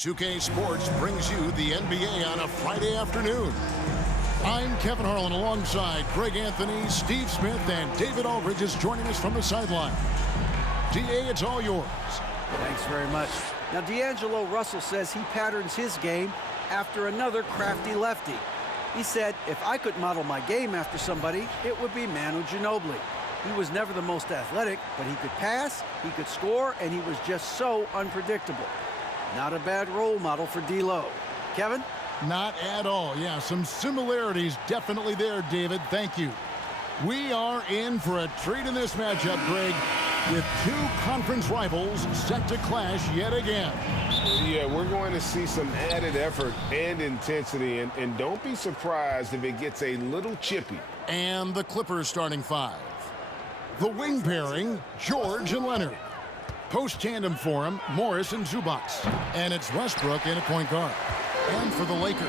2K Sports brings you the NBA on a Friday afternoon. I'm Kevin Harlan alongside Greg Anthony, Steve Smith, and David Aldridge is joining us from the sideline. DA, it's all yours. Thanks very much. Now, D'Angelo Russell says he patterns his game after another crafty lefty. He said, if I could model my game after somebody, it would be Manu Ginobili. He was never the most athletic, but he could pass, he could score, and he was just so unpredictable. Not a bad role model for D'Lo. Kevin? Not at all. Yeah, some similarities definitely there, David. Thank you. We are in for a treat in this matchup, Greg, with two conference rivals set to clash yet again. Yeah, we're going to see some added effort and intensity, and don't be surprised if it gets a little chippy. And the Clippers starting five. The wing pairing, George and Leonard. Post tandem for him, Morris and Zubac. And it's Westbrook in at point guard. And for the Lakers,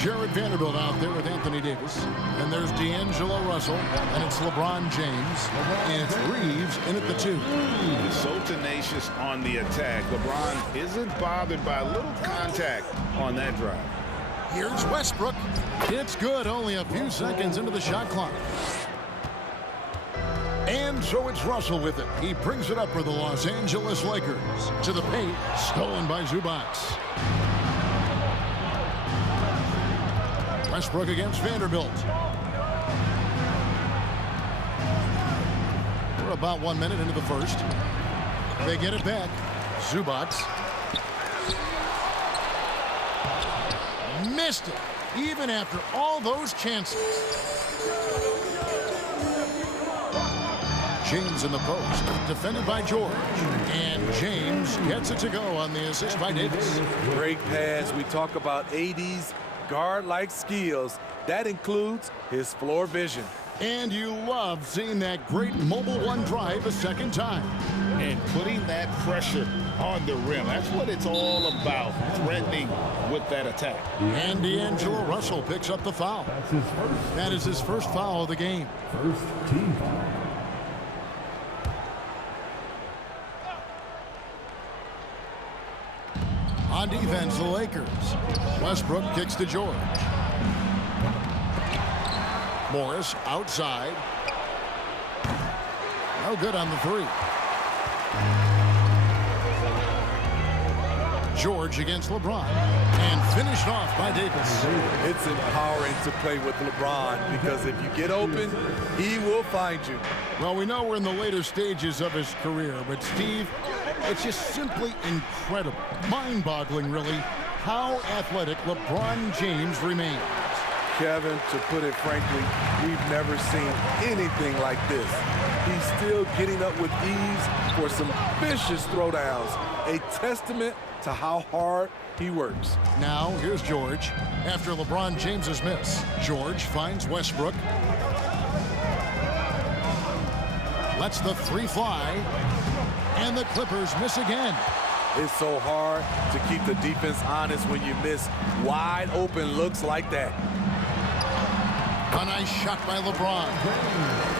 Jared Vanderbilt out there with Anthony Davis. And there's D'Angelo Russell, and it's LeBron James. And it's Reeves in at the two. He's so tenacious on the attack. LeBron isn't bothered by a little contact on that drive. Here's Westbrook. It's good, only a few seconds into the shot clock. And so it's Russell with it. He brings it up for the Los Angeles Lakers. To the paint, stolen by Zubac. Westbrook against Vanderbilt. We're about 1 minute into the first. They get it back. Zubac. Missed it, even after all those chances. James in the post, defended by George. And James gets it to go on the assist by Davis. Great pass. We talk about AD's guard-like skills. That includes his floor vision. And you love seeing that great mobile one drive a second time. And putting that pressure on the rim. That's what it's all about, threatening with that attack. And D'Angelo Russell picks up the foul. That is his first foul of the game. First team foul. On defense, the Lakers. Westbrook kicks to George. Morris outside. No good on the three. George against LeBron. And finished off by Davis. It's empowering to play with LeBron because if you get open, he will find you. Well, we know we're in the later stages of his career, but Steve, it's just simply incredible, mind-boggling really, how athletic LeBron James remains. Kevin, to put it frankly, we've never seen anything like this. He's still getting up with ease for some vicious throwdowns, a testament to how hard he works. Now, here's George. After LeBron James's miss, George finds Westbrook. Lets the three fly. And the Clippers miss again. It's so hard to keep the defense honest when you miss wide open looks like that. A nice shot by LeBron.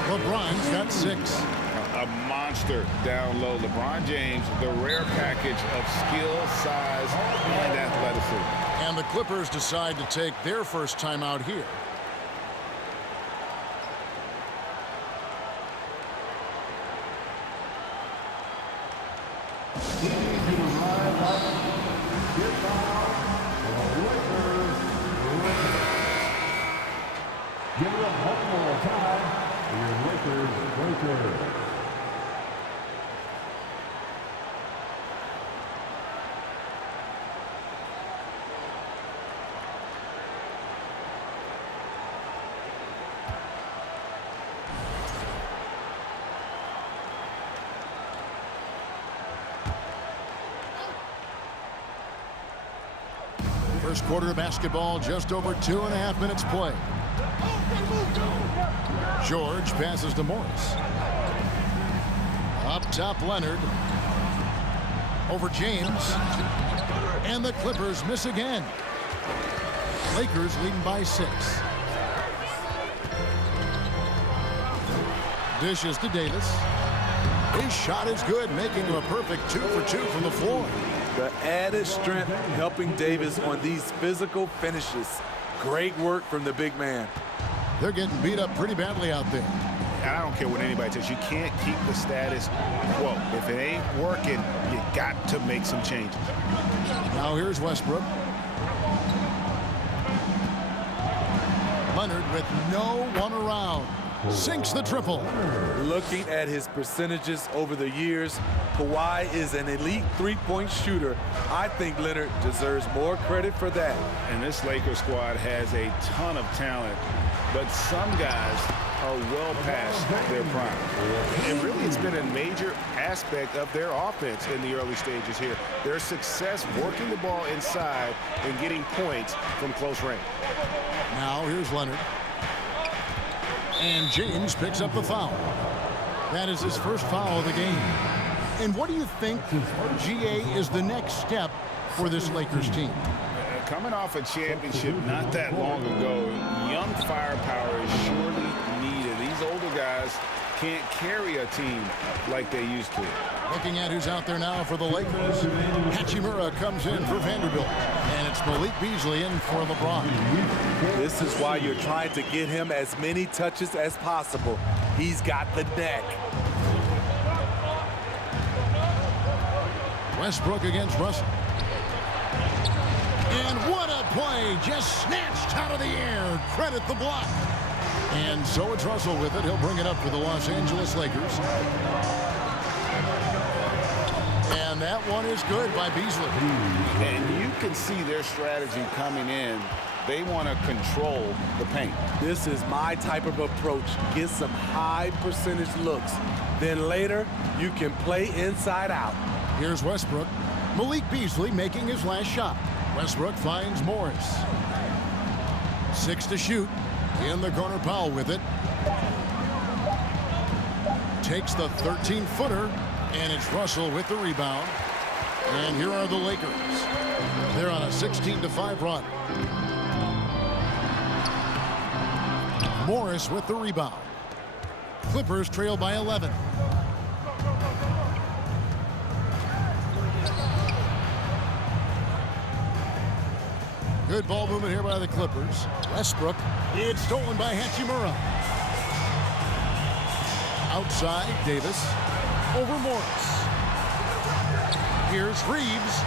LeBron's got 6. A monster down low. LeBron James, the rare package of skill, size, and athleticism. And the Clippers decide to take their first timeout here. Give it up one more time for your Lakers. First quarter of basketball, just over 2.5 minutes play. George passes to Morris. Up top, Leonard. Over James. And the Clippers miss again. Lakers leading by 6. Dishes to Davis. His shot is good, making him a perfect 2 for 2 from the floor. The added strength helping Davis on these physical finishes. Great work from the big man. They're getting beat up pretty badly out there. And I don't care what anybody says. You can't keep the status quo. If it ain't working, you got to make some changes. Now here's Westbrook. Leonard with no one around. Sinks the triple. Looking at his percentages over the years, Kawhi is an elite three-point shooter. I think Leonard deserves more credit for that. And this Lakers squad has a ton of talent, but some guys are well past their prime. And really, it's been a major aspect of their offense in the early stages here. Their success working the ball inside and getting points from close range. Now here's Leonard. And James picks up the foul. That is his first foul of the game. And what do you think, GA, is the next step for this Lakers team? Coming off a championship not that long ago, young firepower is surely needed. These older guys can't carry a team like they used to. Looking at who's out there now for the Lakers. Hachimura comes in for Vanderbilt. And it's Malik Beasley in for LeBron. This is why you're trying to get him as many touches as possible. He's got the neck. Westbrook against Russell. And what a play, just snatched out of the air. Credit the block. And so it's Russell with it. He'll bring it up for the Los Angeles Lakers. And that one is good by Beasley. And you can see their strategy coming in. They want to control the paint. This is my type of approach. Get some high percentage looks. Then later, you can play inside out. Here's Westbrook. Malik Beasley making his last shot. Westbrook finds Morris. 6 to shoot. In the corner, Powell with it. Takes the 13-footer, and it's Russell with the rebound. And here are the Lakers. They're on a 16-5 run. Morris with the rebound. Clippers trail by 11. Good ball movement here by the Clippers. Westbrook. It's stolen by Hachimura. Outside, Davis. Over Morris. Here's Reeves.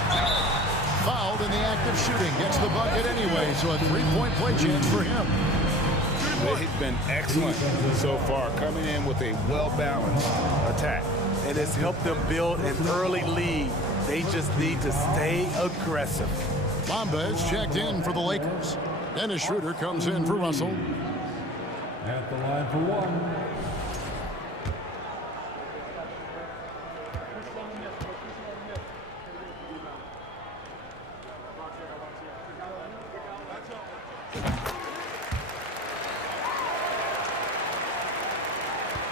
Fouled in the act of shooting. Gets the bucket anyway, so a three-point play chance for him. They've been excellent so far, coming in with a well-balanced attack. And it's helped them build an early lead. They just need to stay aggressive. Bamba is checked in for the Lakers. Dennis Schroeder comes in for Russell. At the line for one.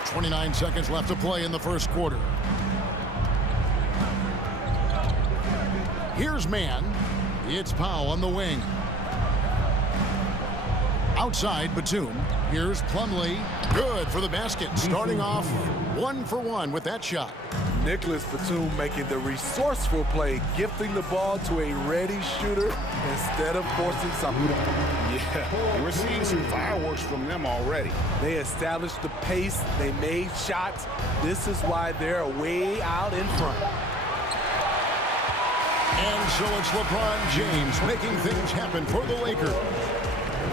.29 seconds left to play in the first quarter. Here's man. It's Powell on the wing. Outside, Batum. Here's Plumlee. Good for the basket. Starting off 1 for 1 with that shot. Nicholas Batum making the resourceful play, gifting the ball to a ready shooter instead of forcing something. Yeah, we're seeing some fireworks from them already. They established the pace. They made shots. This is why they're way out in front. And so it's LeBron James making things happen for the Lakers.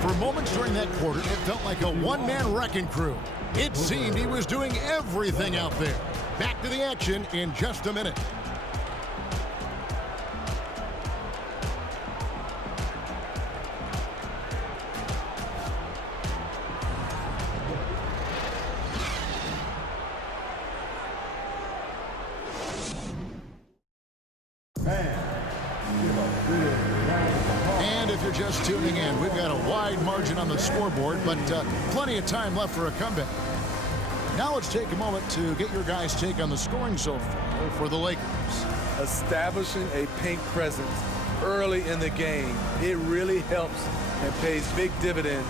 For moments during that quarter, it felt like a one-man wrecking crew. It seemed he was doing everything out there. Back to the action in just a minute. And if you're just tuning in, we've got a wide margin on the scoreboard, but plenty of time left for a comeback. Now let's take a moment to get your guys' take on the scoring so far for the Lakers. Establishing a paint presence early in the game, it really helps and pays big dividends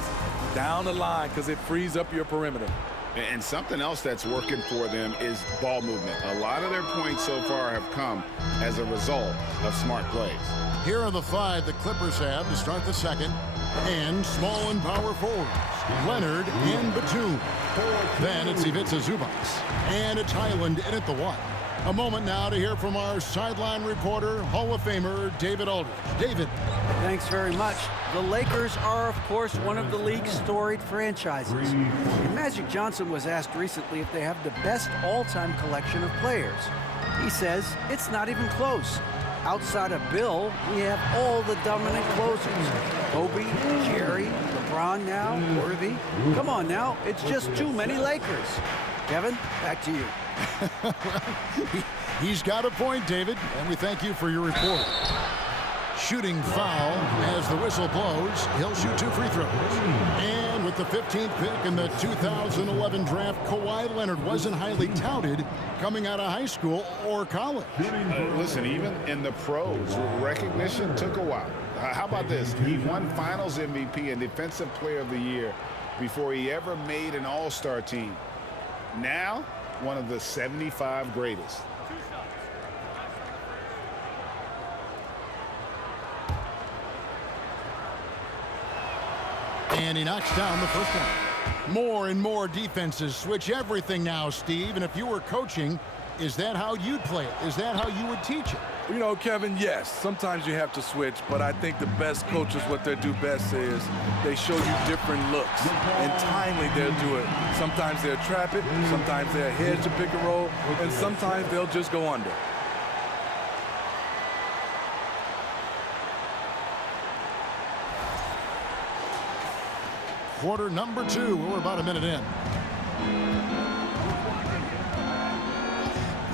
down the line because it frees up your perimeter. And something else that's working for them is ball movement. A lot of their points so far have come as a result of smart plays. Here are the 5 the Clippers have to start the second. And small and power forwards, Leonard and Batum. Then it's Ivica Zubac. And it's Highland in at the 1. A moment now to hear from our sideline reporter, Hall of Famer David Aldridge. David. Thanks very much. The Lakers are, of course, one of the league's storied franchises. And Magic Johnson was asked recently if they have the best all-time collection of players. He says it's not even close. Outside of Bill, we have all the dominant closers. Kobe, Jerry, LeBron now, Worthy. Come on now, it's just too many Lakers. Kevin, back to you. He's got a point, David, and we thank you for your report. Shooting foul as the whistle blows. He'll shoot 2 free throws. And with the 15th pick in the 2011 draft, Kawhi Leonard wasn't highly touted coming out of high school or college. Listen, even in the pros, recognition took a while. How about this? He won Finals MVP and Defensive Player of the Year before he ever made an All-Star team. Now, one of the 75 greatest. And he knocks down the first one. More and more defenses switch everything now, Steve. And if you were coaching, is that how you'd play it? Is that how you would teach it? You know, Kevin, yes, sometimes you have to switch, but I think the best coaches, what they do best is they show you different looks, and timely they'll do it. Sometimes they'll trap it, sometimes they'll hedge to pick and roll, and sometimes they'll just go under. Quarter number 2. We're about a minute in.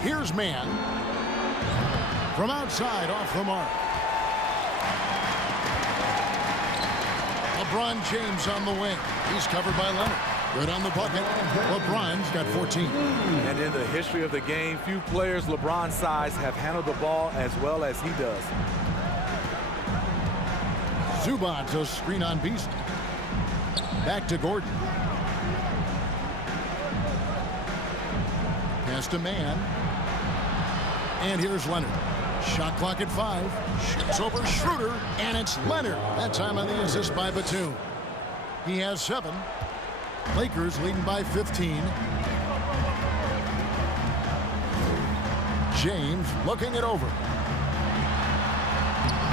Here's man. From outside, off the mark. LeBron James on the wing. He's covered by Leonard. Good on the bucket. LeBron's got 14. And in the history of the game, few players LeBron's size have handled the ball as well as he does. Zubac, a screen on Beast. Back to Gordon. Pass to man. And here's Leonard. Shot clock at 5. Shoots over Schroeder, and it's Leonard. That time on the assist by Batum. He has 7. Lakers leading by 15. James looking it over.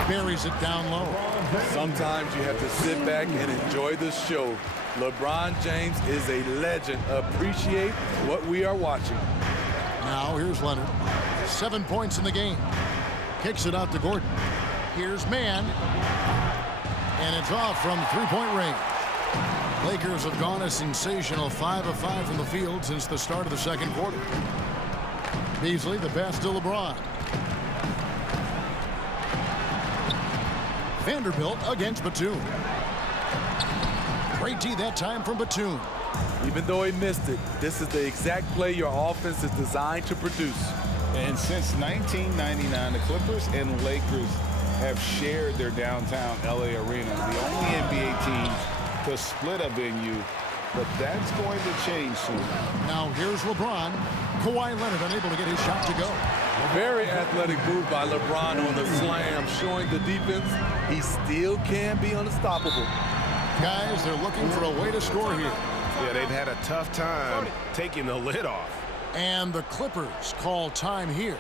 Buries it down low. Sometimes you have to sit back and enjoy the show. LeBron James is a legend. Appreciate what we are watching. Now here's Leonard. 7 points in the game. Kicks it out to Gordon. Here's man. And it's off from 3-point range. Lakers have gone a sensational 5 of 5 from the field since the start of the second quarter. Beasley, the pass to LeBron. Vanderbilt against Batum. Great D that time from Batum. Even though he missed it, this is the exact play your offense is designed to produce. And since 1999, the Clippers and Lakers have shared their downtown L.A. arena, the only NBA teams to split a venue, but that's going to change soon. Now here's LeBron. Kawhi Leonard unable to get his shot to go. Very athletic move by LeBron on the slam, showing the defense he still can be unstoppable. Guys, they're looking for a way to score here. Yeah, they've had a tough time taking the lid off. And the Clippers call time here.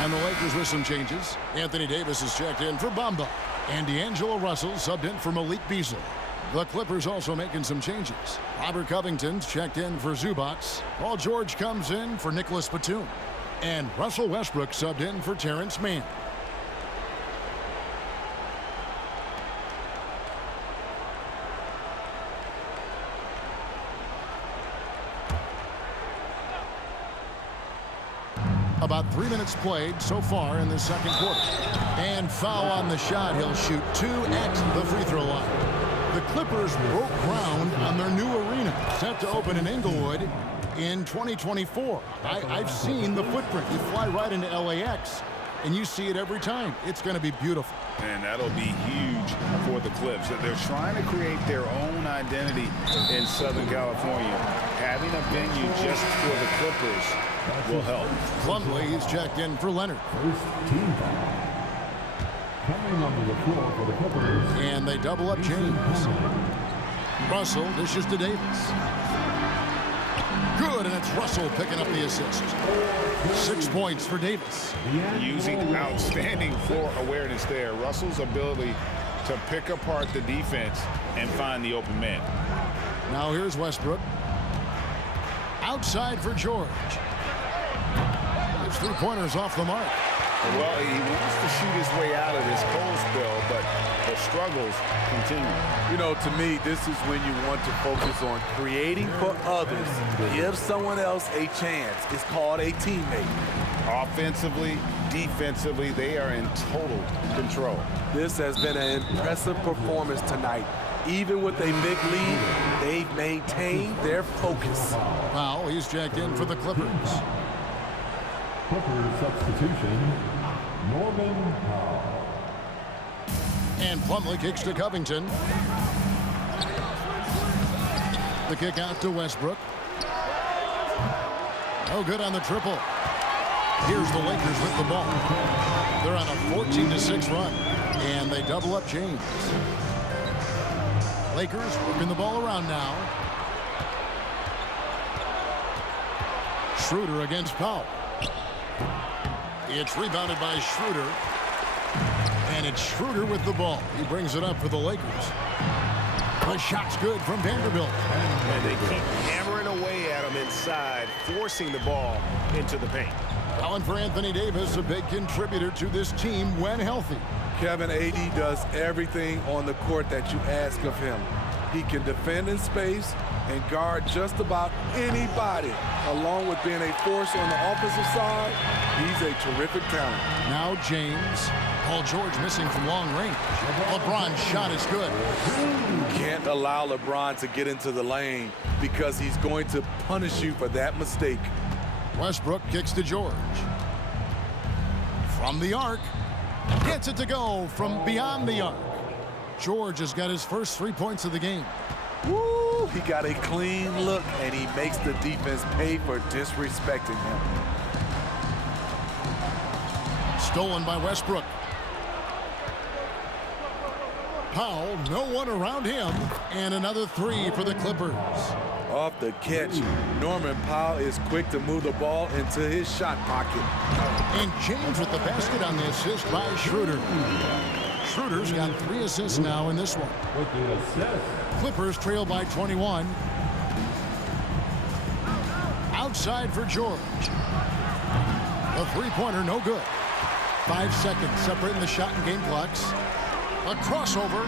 And the Lakers with some changes. Anthony Davis is checked in for Bamba. And D'Angelo Russell subbed in for Malik Beasley. The Clippers also making some changes. Robert Covington's checked in for Zubac. Paul George comes in for Nicholas Batum. And Russell Westbrook subbed in for Terrence Mann. About 3 minutes played so far in the second quarter. And foul on the shot. He'll shoot 2 at the free throw line. The Clippers broke ground on their new arena, set to open in Inglewood in 2024. I've seen the footprint. You fly right into LAX, and you see it every time. It's going to be beautiful. And that'll be huge for the Clips. They're trying to create their own identity in Southern California. Having a venue just for the Clippers will help. Plumlee is checked in for Leonard. First team foul. Coming onto the floor for the Clippers. And they double up James. Russell dishes to Davis. Good, and it's Russell picking up the assist. 6 points for Davis. Using outstanding floor awareness there. Russell's ability to pick apart the defense and find the open man. Now here's Westbrook. Outside for George. His three-pointers off the mark. Well, he wants to shoot his way out of this cold spell, but the struggles continue. You know, to me, this is when you want to focus on creating for others. Give someone else a chance. It's called a teammate. Offensively, defensively, they are in total control. This has been an impressive performance tonight. Even with a big lead, they've maintained their focus. Powell, he's checked in for the Clippers. Clippers substitution, Norman Powell. And Plumlee kicks to Covington. The kick out to Westbrook. No good on the triple. Here's the Lakers with the ball. They're on a 14-6 run. And they double up James. Lakers working the ball around now. Schroeder against Powell. It's rebounded by Schroeder. And it's Schroeder with the ball. He brings it up for the Lakers. The shot's good from Vanderbilt. And they keep hammering away at him inside, forcing the ball into the paint. Allen for Anthony Davis, a big contributor to this team when healthy. Kevin, AD does everything on the court that you ask of him. He can defend in space and guard just about anybody. Along with being a force on the offensive side, he's a terrific talent. Now James. Paul George missing from long range. LeBron's shot is good. You can't allow LeBron to get into the lane because he's going to punish you for that mistake. Westbrook kicks to George. From the arc. Gets it to go from beyond the arc. George has got his first 3 points of the game. Woo! He got a clean look, and he makes the defense pay for disrespecting him. Stolen by Westbrook. Powell, no one around him, and another three for the Clippers. Off the catch, Norman Powell is quick to move the ball into his shot pocket. And James with the basket on the assist by Schroeder. Schroeder's got 3 assists now in this one. With the assist. Clippers trail by 21. Outside for George. A three-pointer, no good. 5 seconds separating the shot and game clocks. A crossover.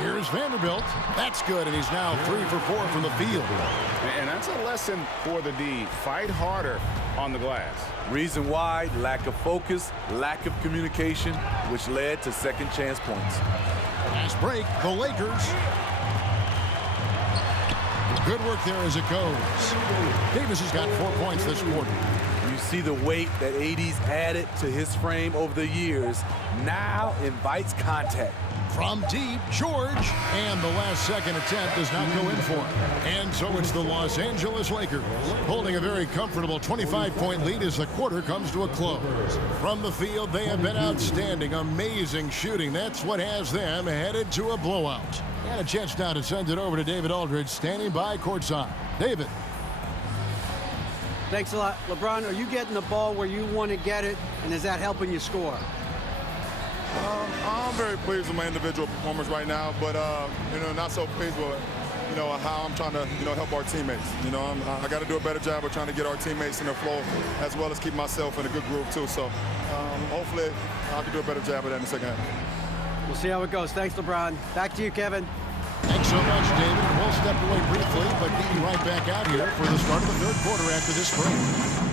Here's Vanderbilt. That's good, and he's now 3 for 4 from the field. And that's a lesson for the D. Fight harder on the glass. Reason why, lack of focus, lack of communication, which led to second chance points. Last break, the Lakers. Good work there as it goes. Davis has got 4 points this quarter. You see the weight that AD's added to his frame over the years. Now invites contact. From deep, George, and the last second attempt does not go in for him. And so it's the Los Angeles Lakers holding a very comfortable 25-point lead as the quarter comes to a close. From the field, they have been outstanding, amazing shooting. That's what has them headed to a blowout. And a chance now to send it over to David Aldridge, standing by courtside. David. Thanks a lot. LeBron, are you getting the ball where you want to get it, and is that helping you score? I'm very pleased with my individual performance right now, but not so pleased with how I'm trying to, help our teammates. I got to do a better job of trying to get our teammates in the flow as well as keep myself in a good groove too. So hopefully I can do a better job of that in the second half. We'll see how it goes. Thanks, LeBron. Back to you, Kevin. Thanks so much, David. We'll step away briefly, but be right back out here for the start of the third quarter after this break.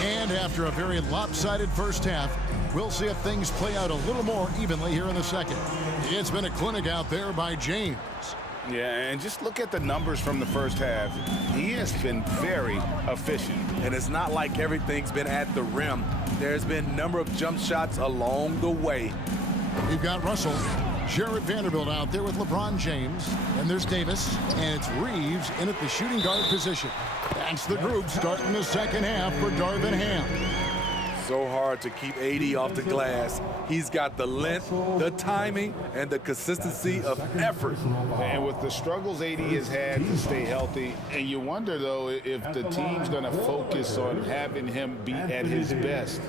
And after a very lopsided first half, we'll see if things play out a little more evenly here in the second. It's been a clinic out there by James. Yeah, and just look at the numbers from the first half. He has been very efficient. And it's not like everything's been at the rim. There's been a number of jump shots along the way. We've got Russell, Jared Vanderbilt out there with LeBron James, and there's Davis, and it's Reeves in at the shooting guard position. That's the group starting the second half for Darvin Ham. So hard to keep AD off the glass. He's got the length, the timing, and the consistency of effort. And with the struggles AD has had to stay healthy, and you wonder, though, if the team's going to focus on having him be at his best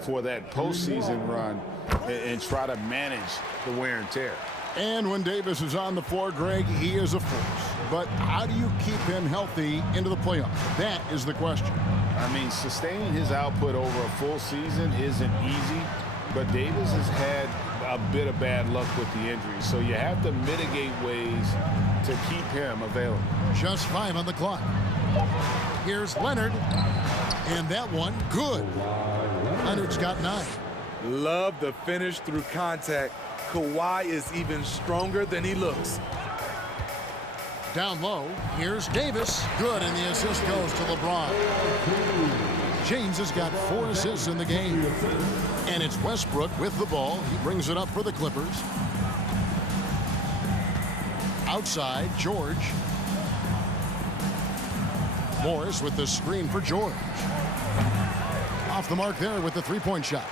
for that postseason run and try to manage the wear and tear. And when Davis is on the floor, Greg, he is a force. But how do you keep him healthy into the playoffs? That is the question. I mean, sustaining his output over a full season isn't easy, but Davis has had a bit of bad luck with the injury, so you have to mitigate ways to keep him available. Just 5 on the clock. Here's Leonard, and that one, good. Leonard's got 9. Love the finish through contact. Kawhi is even stronger than he looks. Down low, here's Davis. Good, and the assist goes to LeBron. James has got 4 assists in the game. And it's Westbrook with the ball. He brings it up for the Clippers. Outside, George. Morris with the screen for George. Off the mark there with the three-point shot.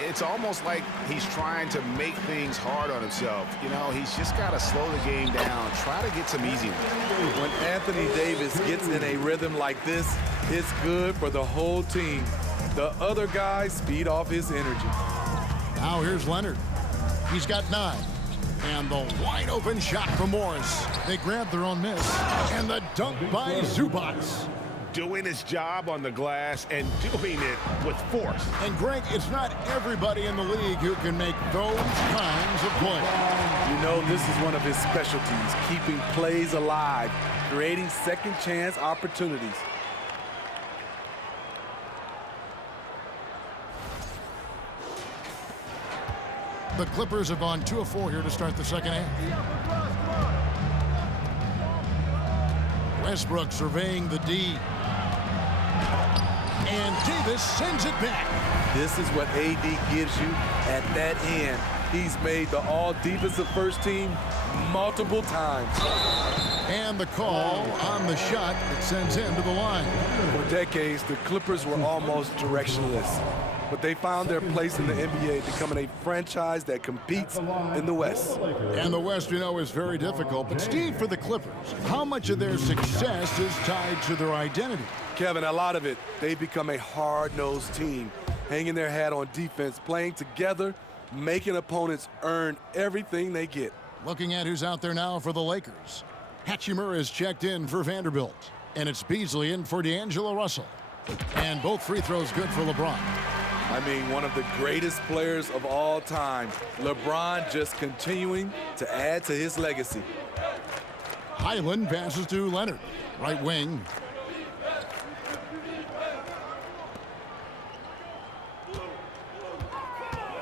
It's almost like he's trying to make things hard on himself. You know, he's just got to slow the game down, try to get some easy ones. When Anthony Davis gets in a rhythm like this, it's good for the whole team. The other guys feed off his energy. Now here's Leonard. He's got 9. And the wide open shot from Morris. They grab their own miss. And the dunk by Zubac. Doing his job on the glass and doing it with force. And Greg, it's not everybody in the league who can make those kinds of plays. You know, this is one of his specialties, keeping plays alive, creating second chance opportunities. The Clippers have gone 2 of 4 here to start the second half. Westbrook surveying the D. And Davis sends it back. This is what AD gives you at that end. He's made the all-defensive first team multiple times. And the call on the shot that sends him to the line. For decades, the Clippers were almost directionless. But they found their place in the NBA, becoming a franchise that competes in the West. And the West, you know, is very difficult. But Steve, for the Clippers, how much of their success is tied to their identity? Kevin, a lot of it. They've become a hard-nosed team, hanging their hat on defense, playing together, making opponents earn everything they get. Looking at who's out there now for the Lakers. Hachimura is checked in for Vanderbilt. And it's Beasley in for D'Angelo Russell. And both free throws good for LeBron. I mean, one of the greatest players of all time. LeBron just continuing to add to his legacy. Highland passes to Leonard. Right wing.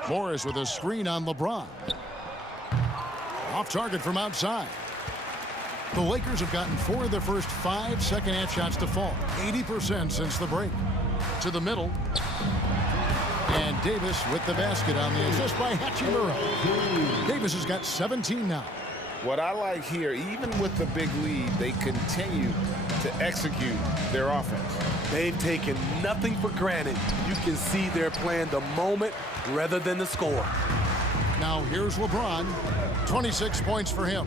Morris with a screen on LeBron. Off target from outside. The Lakers have gotten 4 of their first 5 second-half shots to fall. 80% since the break. To the middle. And Davis with the basket on the assist by Hachimura. Davis has got 17 now. What I like here, even with the big lead, they continue to execute their offense. They've taken nothing for granted. You can see they're playing the moment rather than the score. Now here's LeBron. 26 points for him.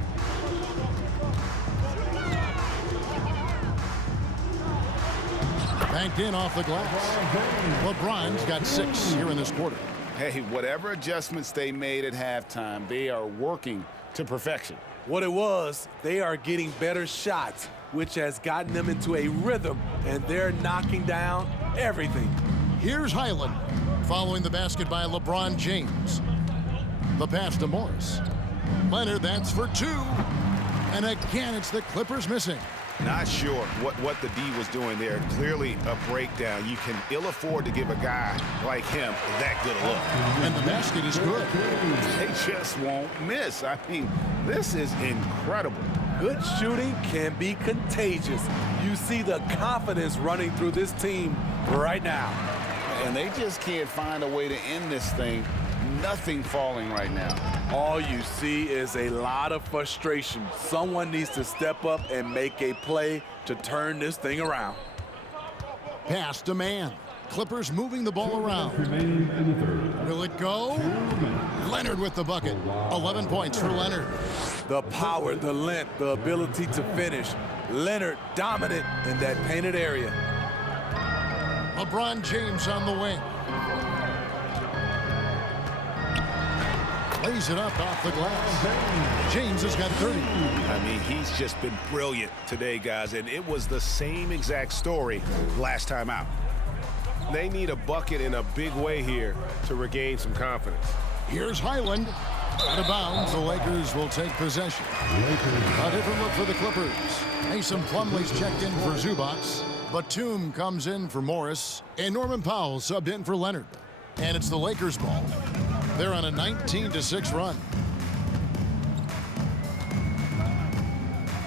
Banked in off the glass. LeBron's got 6 here in this quarter. Hey, whatever adjustments they made at halftime, they are working to perfection. What it was, they are getting better shots, which has gotten them into a rhythm, and they're knocking down everything. Here's Highland, following the basket by LeBron James. The pass to Morris. Leonard, that's for 2. And again, it's the Clippers missing. Not sure what the D was doing there. Clearly a breakdown. You can ill afford to give a guy like him that good a look. And the basket is good. They just won't miss. I mean, this is incredible. Good shooting can be contagious. You see the confidence running through this team right now. And they just can't find a way to end this thing. Nothing falling right now. All you see is a lot of frustration. Someone needs to step up and make a play to turn this thing around. Pass to man. Clippers moving the ball around. Will it go? Leonard with the bucket. 11 points for Leonard. The power, the length, the ability to finish. Leonard dominant in that painted area. LeBron James on the wing. Lays it up off the glass. James has got 30. I mean, he's just been brilliant today, guys, and it was the same exact story last time out. They need a bucket in a big way here to regain some confidence. Here's Highland. Out of bounds, the Lakers will take possession. A different look for the Clippers. Mason Plumlee's checked in for Zubac. Batum comes in for Morris. And Norman Powell subbed in for Leonard. And it's the Lakers' ball. They're on a 19-6 run.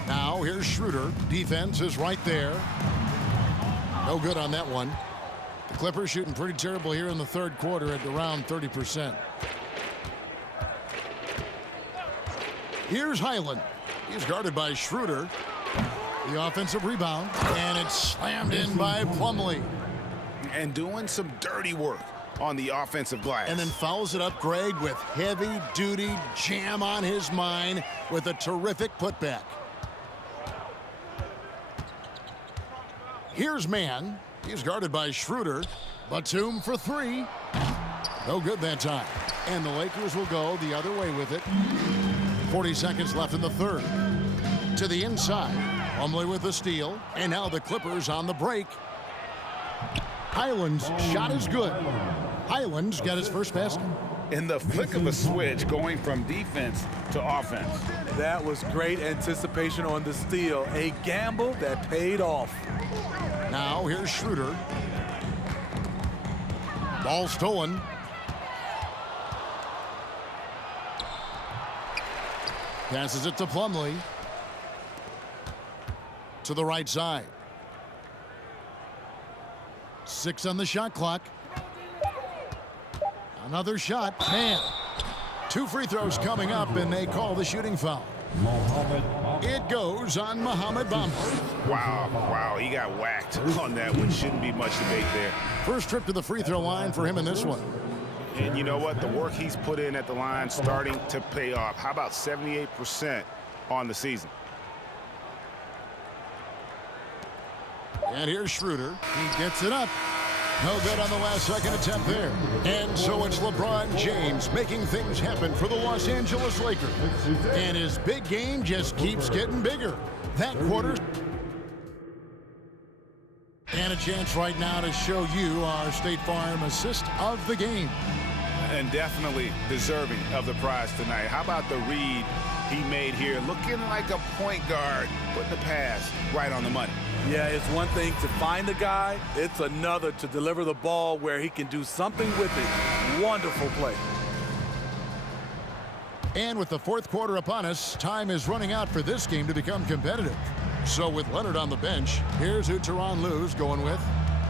Now here's Schroeder. Defense is right there. No good on that one. The Clippers shooting pretty terrible here in the third quarter at around 30%. Here's Highland. He's guarded by Schroeder. The offensive rebound. And it's slammed in by Plumlee. And doing some dirty work on the offensive glass. And then fouls it up, Greg, with heavy-duty jam on his mind with a terrific putback. Here's Mann. He's guarded by Schroeder. Batum for 3. No good that time. And the Lakers will go the other way with it. 40 seconds left in the third. To the inside. Plumlee with the steal. And now the Clippers on the break. Highland's shot is good. Highland's got his first basket. In the flick of a switch, going from defense to offense. That was great anticipation on the steal. A gamble that paid off. Now here's Schroeder. Ball stolen. Passes it to Plumlee. To the right side. 6 on the shot clock. Another shot. Man. 2 free throws coming up, and they call the shooting foul. It goes on Mohamed Bamba. Wow, he got whacked on that one. Shouldn't be much debate there. First trip to the free throw line for him in this one. And you know what? The work he's put in at the line starting to pay off. How about 78% on the season? And here's Schroeder. He gets it up. No good on the last second attempt there. And so it's LeBron James making things happen for the Los Angeles Lakers. And his big game just keeps getting bigger. That quarter. And a chance right now to show you our State Farm assist of the game. And definitely deserving of the prize tonight. How about the read he made here? Looking like a point guard, putting the pass right on the money. Yeah, it's one thing to find the guy. It's another to deliver the ball where he can do something with it. Wonderful play. And with the fourth quarter upon us, time is running out for this game to become competitive. So with Leonard on the bench, here's who Tyronn Lue's going with.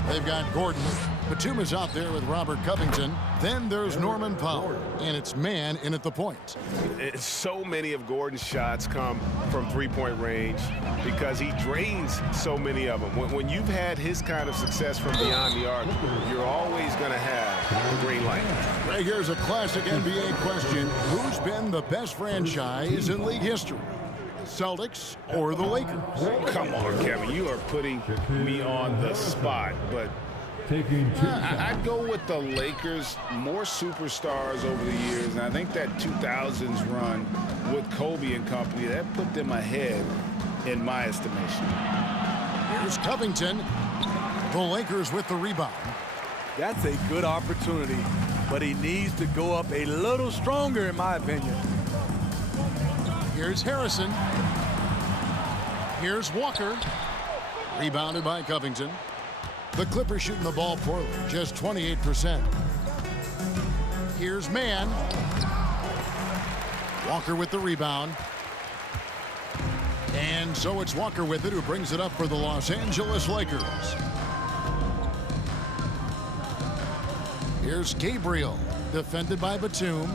They've got Gordon. Batum is out there with Robert Covington. Then there's Norman Powell. And it's man in at the point. So many of Gordon's shots come from three-point range because he drains so many of them. When you've had his kind of success from beyond the arc, you're always going to have the green light. Right, here's a classic NBA question. Who's been the best franchise in league history? Celtics or the Lakers? Come on, Kevin. You are putting me on the spot. But I'd go with the Lakers. More superstars over the years. And I think that 2000s run with Kobe and company, that put them ahead in my estimation. Here's Covington. The Lakers with the rebound. That's a good opportunity, but he needs to go up a little stronger, in my opinion. Here's Harrison. Here's Walker. Rebounded by Covington. The Clippers shooting the ball poorly, just 28%. Here's Mann. Walker with the rebound. And so it's Walker with it, who brings it up for the Los Angeles Lakers. Here's Gabriel, defended by Batum.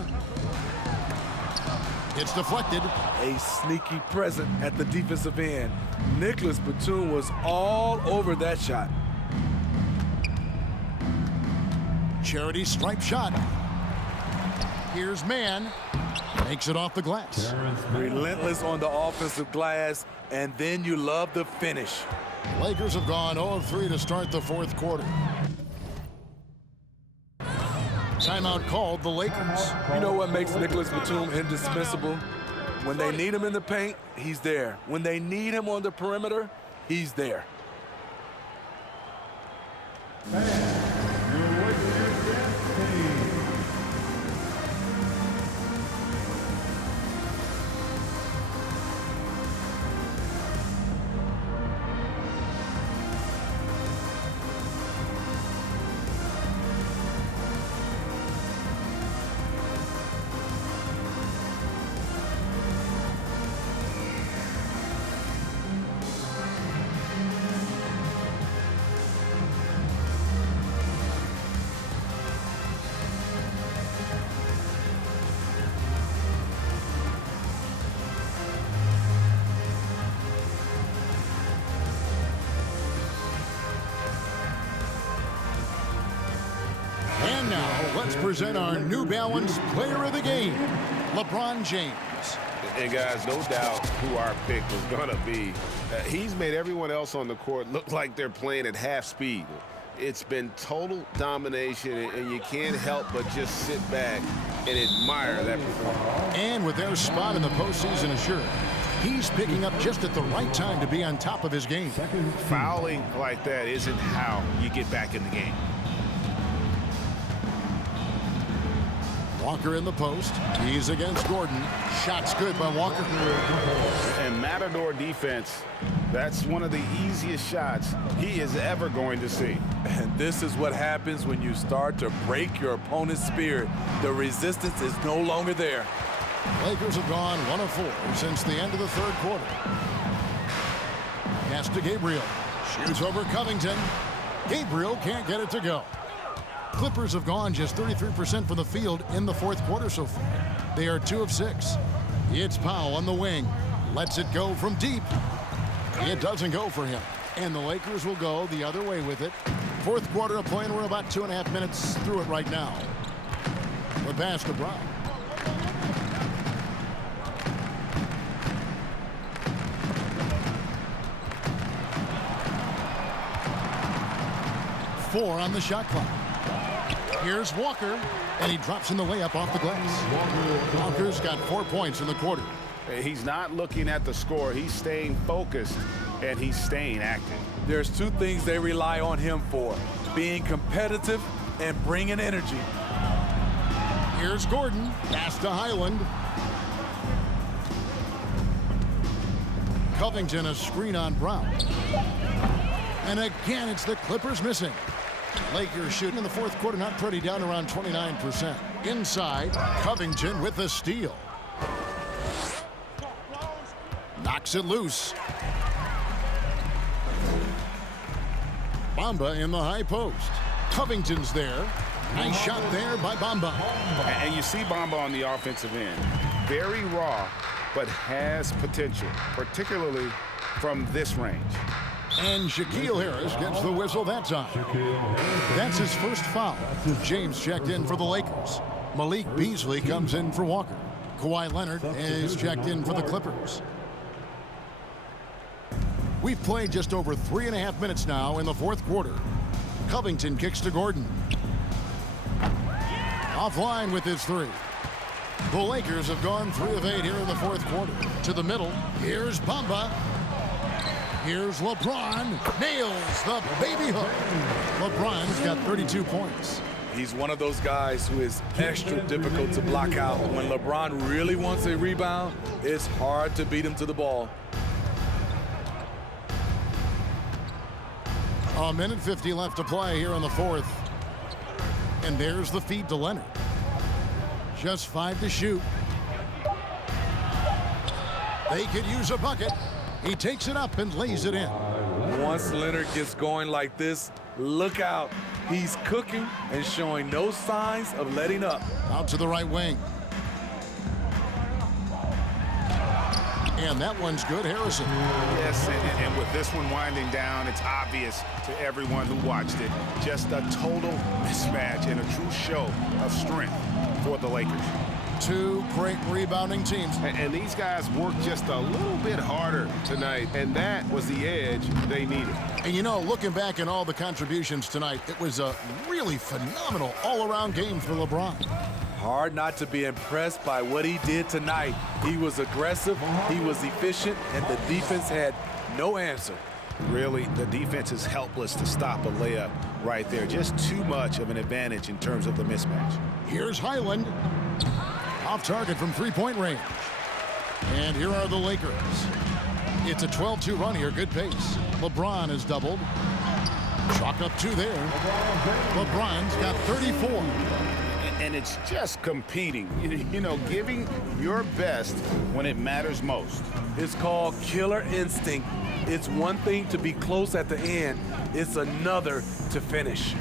It's deflected. A sneaky present at the defensive end. Nicholas Batum was all over that shot. Charity stripe shot. Here's Mann. Makes it off the glass. Relentless on the offensive glass, and then you love the finish. Lakers have gone 0 of 3 to start the fourth quarter. Timeout called the Lakers. You know what makes Nicholas Batum indispensable? When they need him in the paint, he's there. When they need him on the perimeter, he's there. And now, let's present our New Balance Player of the Game, LeBron James. And guys, no doubt who our pick was going to be. He's made everyone else on the court look like they're playing at half speed. It's been total domination, and you can't help but just sit back and admire that performance. And with their spot in the postseason assured, he's picking up just at the right time to be on top of his game. Fouling like that isn't how you get back in the game. Walker in the post. He's against Gordon. Shots good by Walker. And Matador defense, that's one of the easiest shots he is ever going to see. And this is what happens when you start to break your opponent's spirit. The resistance is no longer there. Lakers have gone 1 of 4 since the end of the third quarter. Pass to Gabriel. Shoots over Covington. Gabriel can't get it to go. Clippers have gone just 33% from the field in the fourth quarter so far. They are 2 of 6. It's Powell on the wing. Lets it go from deep. It doesn't go for him. And the Lakers will go the other way with it. Fourth quarter of play, and we're about 2.5 minutes through it right now. The pass to Brown. Four on the shot clock. Here's Walker, and he drops in the layup off the glass. Walker's got 4 points in the quarter. He's not looking at the score. He's staying focused and he's staying active. There's two things they rely on him for: being competitive and bringing energy. Here's Gordon. Pass to Highland. Covington, a screen on Brown. And again, it's the Clippers missing. Lakers shooting in the fourth quarter, not pretty, down around 29%. Inside, Covington with the steal. Knocks it loose. Bamba in the high post. Covington's there. Nice shot there by Bamba. And you see Bamba on the offensive end. Very raw, but has potential, particularly from this range. And Shaquille Harris gets the whistle that time. That's his first foul. James checked in for the Lakers. Malik Beasley comes in for Walker. Kawhi Leonard is checked in for the Clippers. We've played just over 3.5 minutes now in the fourth quarter. Covington kicks to Gordon. Offline with his three. The Lakers have gone 3 of 8 here in the fourth quarter. To the middle. Here's Bamba. Here's LeBron. Nails the baby hook. LeBron's got 32 points. He's one of those guys who is extra difficult to block out. When LeBron really wants a rebound, it's hard to beat him to the ball. A minute 50 left to play here in the fourth. And there's the feed to Leonard. Just 5 to shoot. They could use a bucket. He takes it up and lays it in. Once Leonard gets going like this, look out. He's cooking and showing no signs of letting up. Out to the right wing. And that one's good, Harrison. Yes, and with this one winding down, it's obvious to everyone who watched it. Just a total mismatch and a true show of strength for the Lakers. Two great rebounding teams. And these guys worked just a little bit harder tonight, and that was the edge they needed. And you know, looking back at all the contributions tonight, it was a really phenomenal all-around game for LeBron. Hard not to be impressed by what he did tonight. He was aggressive, he was efficient, and the defense had no answer. Really, the defense is helpless to stop a layup right there. Just too much of an advantage in terms of the mismatch. Here's Highland. Off target from three-point range. And here are the Lakers. It's a 12-2 run here, good pace. LeBron is doubled. Chalk up 2 there. LeBron's got 34. And it's just competing, you know, giving your best when it matters most. It's called killer instinct. It's one thing to be close at the end. It's another to finish.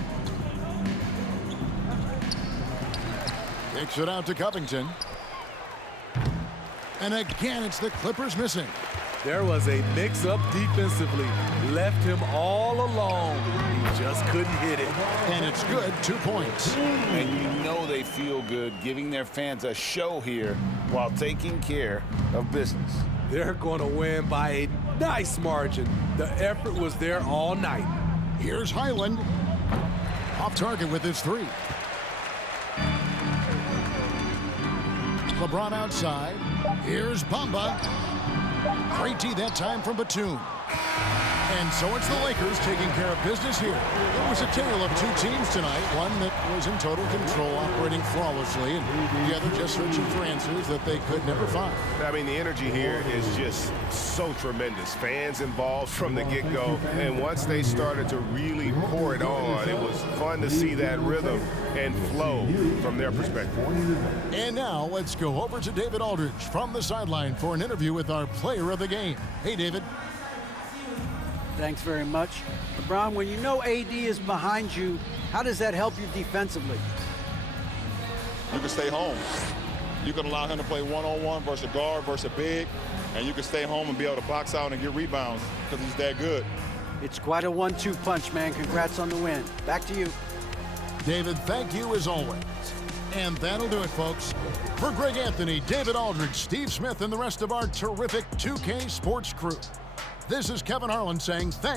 Takes it out to Covington. And again, it's the Clippers missing. There was a mix-up defensively. Left him all alone. He just couldn't hit it. And it's good, 2 points. And you know they feel good giving their fans a show here while taking care of business. They're going to win by a nice margin. The effort was there all night. Here's Highland. Off target with his 3. LeBron outside. Here's Bamba. Great D that time from Batum. And so it's the Lakers taking care of business here. It was a tale of 2 teams tonight. One that was in total control, operating flawlessly, and the other just searching for answers that they could never find. I mean, the energy here is just so tremendous. Fans involved from the get-go. And once they started to really pour it on, it was fun to see that rhythm and flow from their perspective. And now let's go over to David Aldridge from the sideline for an interview with our player of the game. Hey, David. Thanks very much. LeBron, when you know AD is behind you, how does that help you defensively? You can stay home. You can allow him to play one-on-one versus a guard versus a big, and you can stay home and be able to box out and get rebounds because he's that good. It's quite a 1-2 punch, man. Congrats on the win. Back to you. David, thank you as always. And that'll do it, folks. For Greg Anthony, David Aldridge, Steve Smith, and the rest of our terrific 2K Sports crew, this is Kevin Harlan saying thanks.